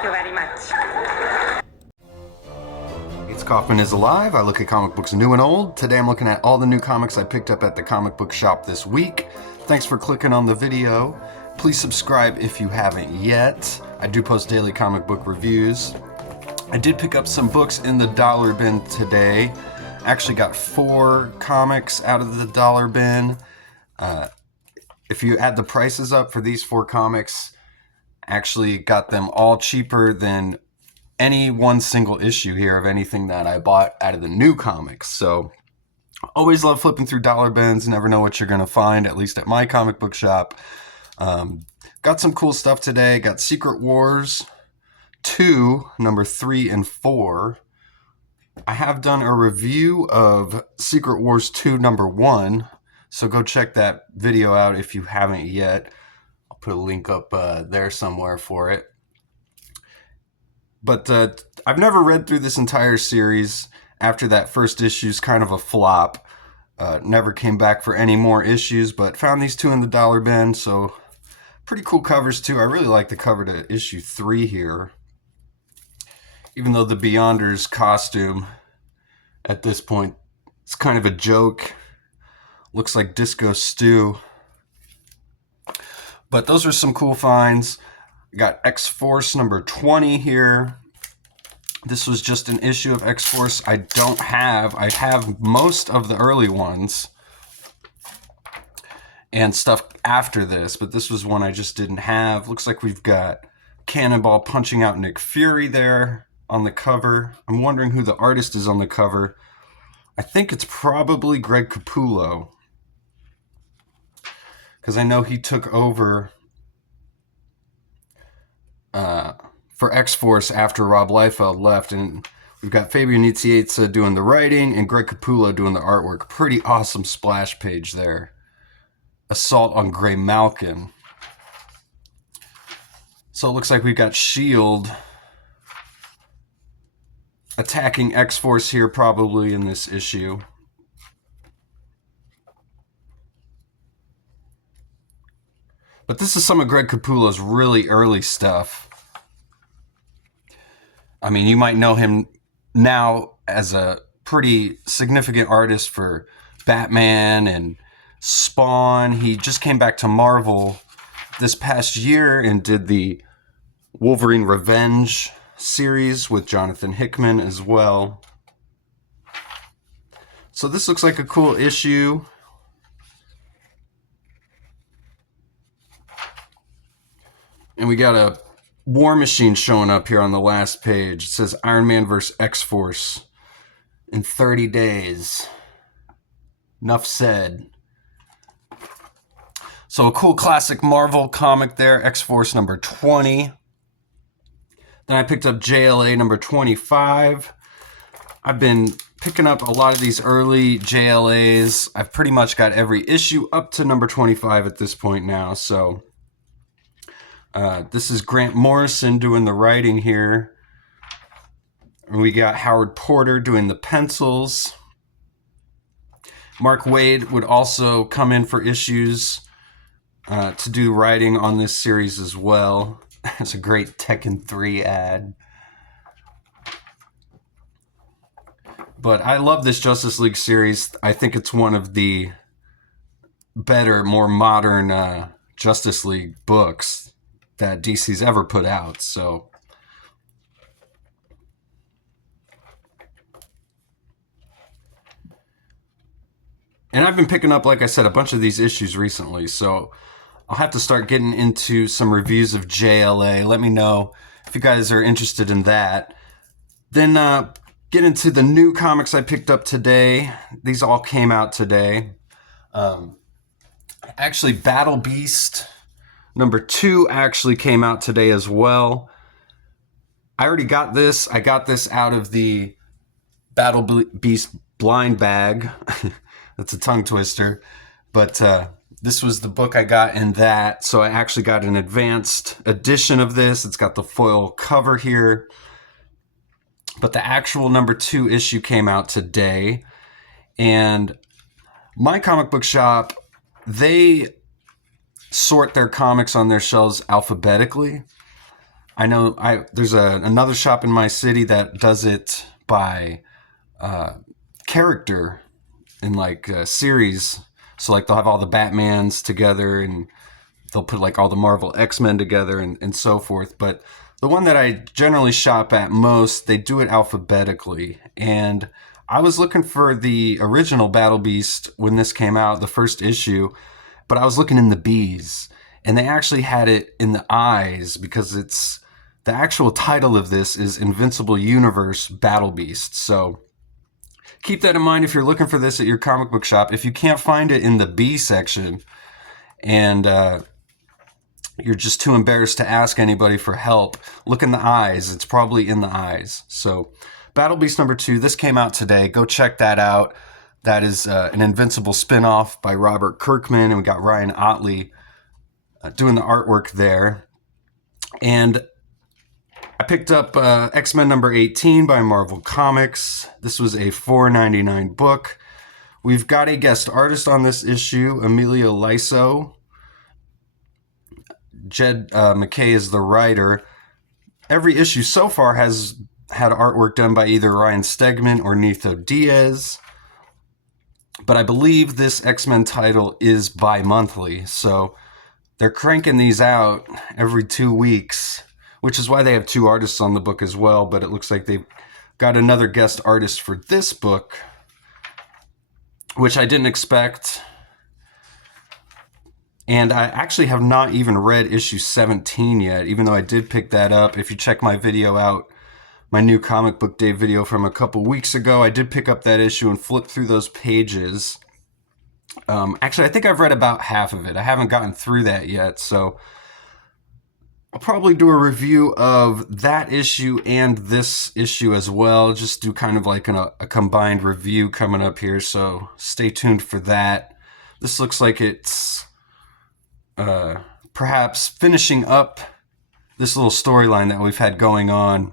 Thank you very much. It's Kaufman is Alive. I look at comic books new and old. Today I'm looking at all the new comics I picked up at the comic book shop this week. Thanks for clicking on the video. Please subscribe if you haven't yet. I do post daily comic book reviews. I did pick up some books in the dollar bin today. Actually got 4 comics out of the dollar bin. If you add the prices up for these 4 comics, actually got them all cheaper than any one single issue here of anything that I bought out of the new comics. So always love flipping through dollar bins. Never know what you're going to find, at least at my comic book shop. Got some cool stuff today. Got Secret Wars 2, number 3 and 4. I have done a review of Secret Wars 2, number 1. So go check that video out if you haven't yet. I'll put a link up there somewhere for it. But I've never read through this entire series after that first issue's kind of a flop. Never came back for any more issues, but found these 2 in the dollar bin. So pretty cool covers too. I really like the cover to issue 3 here. Even though the Beyonders costume at this point, it's kind of a joke. Looks like Disco Stew. But those are some cool finds. Got X-Force number 20 here. This was just an issue of X-Force I have most of the early ones and stuff after this, but this was one I just didn't have. Looks like we've got Cannonball punching out Nick Fury there on the cover. I'm wondering who the artist is on the cover. I think it's probably Greg Capullo, because I know he took over for X-Force after Rob Liefeld left, and we've got Fabian Nicieza doing the writing and Greg Capullo doing the artwork. Pretty awesome splash page there. Assault on Grey Malkin. So it looks like we've got S.H.I.E.L.D. attacking X-Force here probably in this issue. But this is some of Greg Capullo's really early stuff. I mean, you might know him now as a pretty significant artist for Batman and Spawn. He just came back to Marvel this past year and did the Wolverine Revenge series with Jonathan Hickman as well. So this looks like a cool issue. And we got a War Machine showing up here on the last page. It says Iron Man vs. X-Force in 30 days. Enough said. So a cool classic Marvel comic there, X-Force number 20. Then I picked up JLA number 25. I've been picking up a lot of these early JLAs. I've pretty much got every issue up to number 25 at this point now, so this is Grant Morrison doing the writing here. And we got Howard Porter doing the pencils. Mark Waid would also come in for issues to do writing on this series as well. It's a great Tekken 3 ad. But I love this Justice League series. I think it's one of the better, more modern Justice League books that DC's ever put out. So and I've been picking up, like I said, a bunch of these issues recently, so I'll have to start getting into some reviews of JLA. Let me know if you guys are interested in that. Then get into the new comics I picked up today. These all came out today. Actually, Battle Beast number 2 actually came out today as well. I already got this. I got this out of the Battle Beast blind bag. That's a tongue twister. But this was the book I got in that. So I actually got an advanced edition of this. It's got the foil cover here. But the actual number 2 issue came out today. And my comic book shop, they sort their comics on their shelves alphabetically. I know there's another shop in my city that does it by character in like a series. So like they'll have all the Batmans together and they'll put like all the Marvel X-Men together and so forth. But the one that I generally shop at most, they do it alphabetically. And I was looking for the original Battle Beast when this came out, the first issue, but I was looking in the B's. And they actually had it in the I's because it's the actual title of this is Invincible Universe Battle Beast. So keep that in mind if you're looking for this at your comic book shop. If you can't find it in the B section and you're just too embarrassed to ask anybody for help, look in the I's. It's probably in the I's. So Battle Beast number 2, this came out today. Go check that out. That is an Invincible spinoff by Robert Kirkman, and we got Ryan Otley doing the artwork there. And I picked up X-Men number 18 by Marvel Comics. This was a $4.99 book. We've got a guest artist on this issue, Emilio Liso. Jed McKay is the writer. Every issue so far has had artwork done by either Ryan Stegman or Nitho Diaz. But I believe this X-Men title is bi-monthly, so they're cranking these out every 2 weeks, which is why they have 2 artists on the book as well. But it looks like they've got another guest artist for this book, which I didn't expect. And I actually have not even read issue 17 yet, even though I did pick that up. If you check my video out, my new comic book day video from a couple weeks ago, I did pick up that issue and flip through those pages. Actually, I think I've read about half of it. I haven't gotten through that yet, so I'll probably do a review of that issue and this issue as well. Just do kind of like a combined review coming up here, so stay tuned for that. This looks like it's perhaps finishing up this little storyline that we've had going on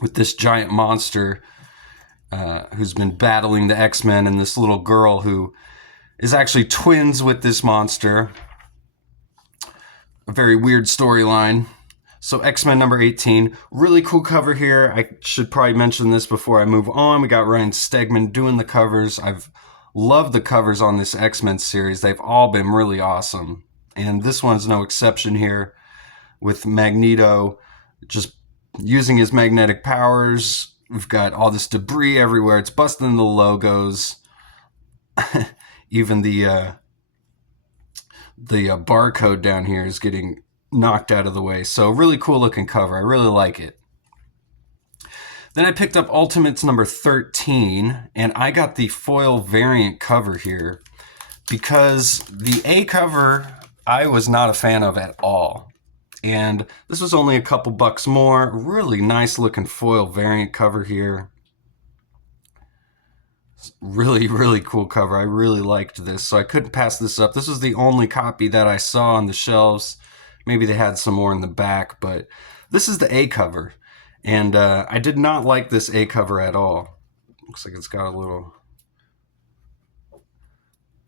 with this giant monster who's been battling the X-Men and this little girl who is actually twins with this monster. A very weird storyline. So X-Men number 18, really cool cover here. I should probably mention this before I move on. We got Ryan Stegman doing the covers. I've loved the covers on this X-Men series. They've all been really awesome. And this one's no exception here, with Magneto just using his magnetic powers. We've got all this debris everywhere. It's busting the logos. Even the barcode down here is getting knocked out of the way. So really cool looking cover. I really like it. Then I picked up Ultimates number 13, and I got the foil variant cover here because the A cover I was not a fan of at all. And this was only a couple bucks more. Really nice looking foil variant cover here. Really, really cool cover. I really liked this, so I couldn't pass this up. This was the only copy that I saw on the shelves. Maybe they had some more in the back, but this is the A cover. And I did not like this A cover at all. Looks like it's got a little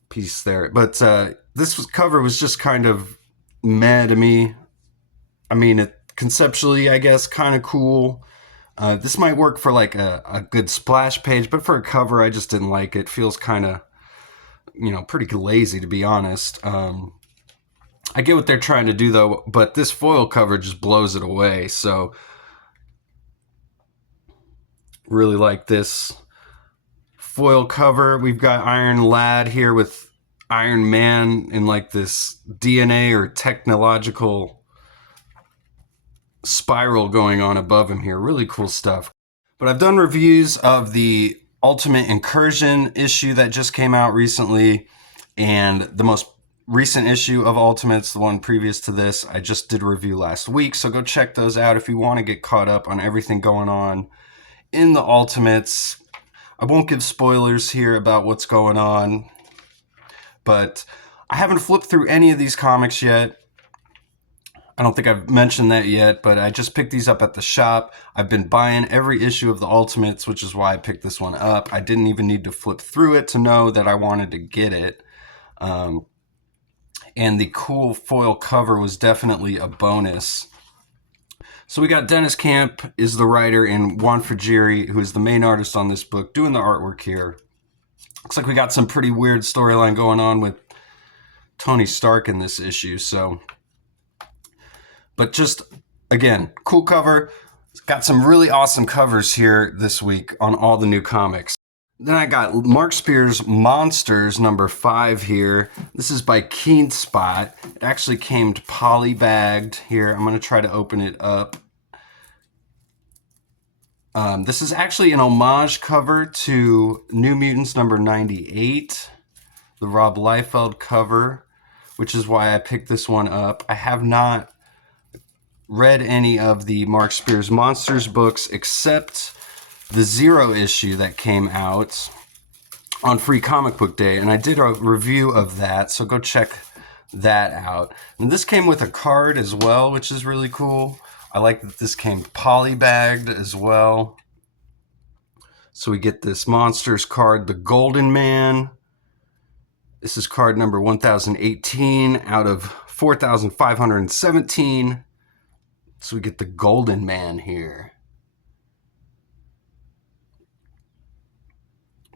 piece there. But this cover was just kind of meh to me. I mean, conceptually, I guess, kind of cool. This might work for like a good splash page, but for a cover, I just didn't like it. Feels kind of, pretty lazy, to be honest. I get what they're trying to do, though, but this foil cover just blows it away. So really like this foil cover. We've got Iron Lad here with Iron Man in like this DNA or technological spiral going on above him here. Really cool stuff. But I've done reviews of the Ultimate Incursion issue that just came out recently, and the most recent issue of Ultimates, the one previous to this, I just did a review last week. So go check those out if you want to get caught up on everything going on in the Ultimates. I won't give spoilers here about what's going on, but I haven't flipped through any of these comics yet. I don't think I've mentioned that yet, but I just picked these up at the shop. I've been buying every issue of the Ultimates, which is why I picked this one up. I didn't even need to flip through it to know that I wanted to get it. And the cool foil cover was definitely a bonus. So we got Dennis Camp is the writer, and Juan Frigeri, who is the main artist on this book, doing the artwork here. Looks like we got some pretty weird storyline going on with Tony Stark in this issue. So, but just again, cool cover. Got some really awesome covers here this week on all the new comics. Then I got Mark Spears' Monsters number 5 here. This is by Keen Spot. It actually came polybagged here. I'm going to try to open it up. This is actually an homage cover to New Mutants number 98, the Rob Liefeld cover, which is why I picked this one up. I have not read any of the Mark Spears Monsters books except the Zero issue that came out on Free Comic Book Day, and I did a review of that, so go check that out. And this came with a card as well, which is really cool. I like that this came polybagged as well. So we get this Monsters card, the Golden Man. This is card number 1018 out of 4517. So we get the Golden Man here.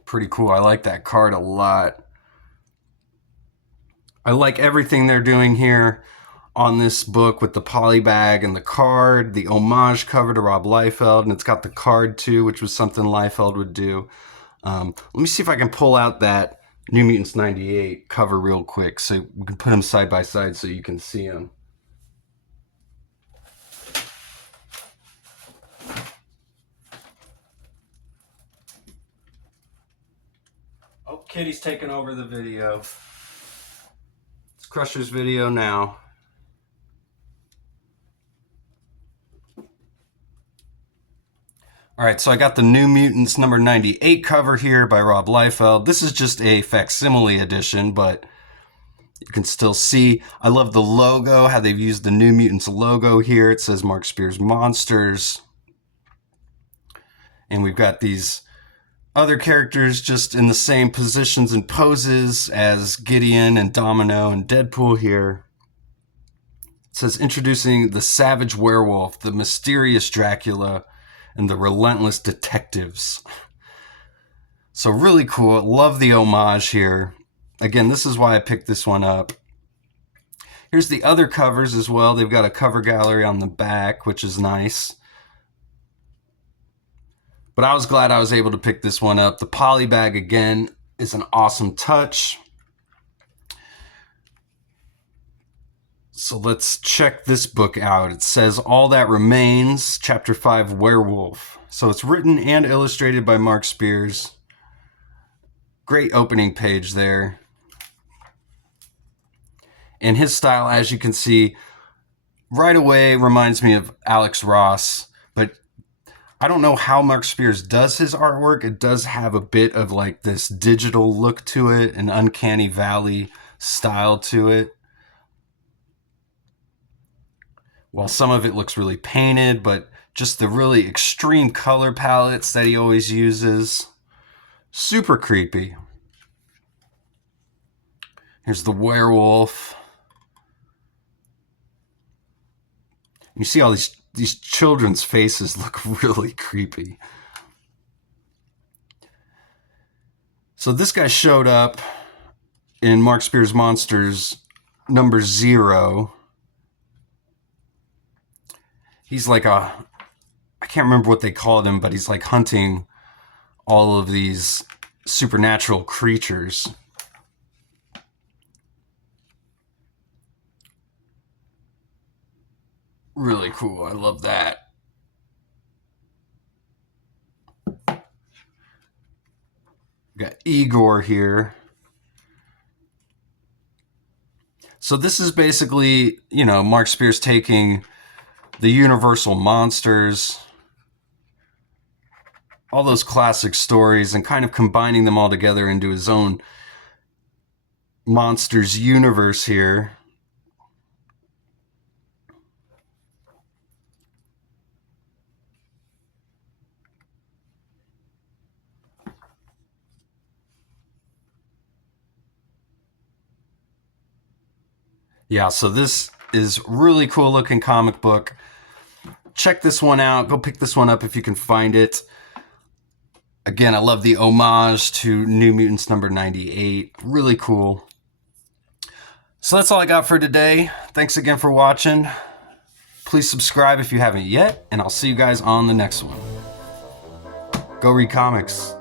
Pretty cool. I like that card a lot. I like everything they're doing here on this book with the polybag and the card, the homage cover to Rob Liefeld, and it's got the card too, which was something Liefeld would do. Let me see if I can pull out that New Mutants 98 cover real quick so we can put them side by side so you can see them. Oh, Kitty's taking over the video. It's Crusher's video now. All right, so I got the New Mutants number 98 cover here by Rob Liefeld. This is just a facsimile edition, but you can still see. I love the logo, how they've used the New Mutants logo here. It says Mark Spears Monsters. And we've got these other characters just in the same positions and poses as Gideon and Domino and Deadpool here. It says introducing the savage werewolf, the mysterious Dracula, and the relentless detectives. So really cool. Love the homage here. Again, this is why I picked this one up. Here's the other covers as well. They've got a cover gallery on the back, which is nice. But I was glad I was able to pick this one up. The polybag, again, is an awesome touch. So let's check this book out. It says All That Remains, Chapter 5, Werewolf. So it's written and illustrated by Mark Spears. Great opening page there. And his style, as you can see, right away reminds me of Alex Ross. But I don't know how Mark Spears does his artwork. It does have a bit of like this digital look to it, an uncanny valley style to it. While some of it looks really painted, but just the really extreme color palettes that he always uses. Super creepy. Here's the werewolf. You see all these children's faces look really creepy. So this guy showed up in Mark Spears Monsters number 0. He's like I can't remember what they called him, but he's like hunting all of these supernatural creatures. Really cool. I love that. Got Igor here. So this is basically, Mark Spears taking the Universal monsters, all those classic stories, and kind of combining them all together into his own monsters universe here. Yeah, so this is really cool looking comic book. check this one out. Go pick this one up if you can find it. Again, I love the homage to New Mutants number 98. Really cool. So that's all I got for today. Thanks again for watching. Please subscribe if you haven't yet, and I'll see you guys on the next one. Go read comics.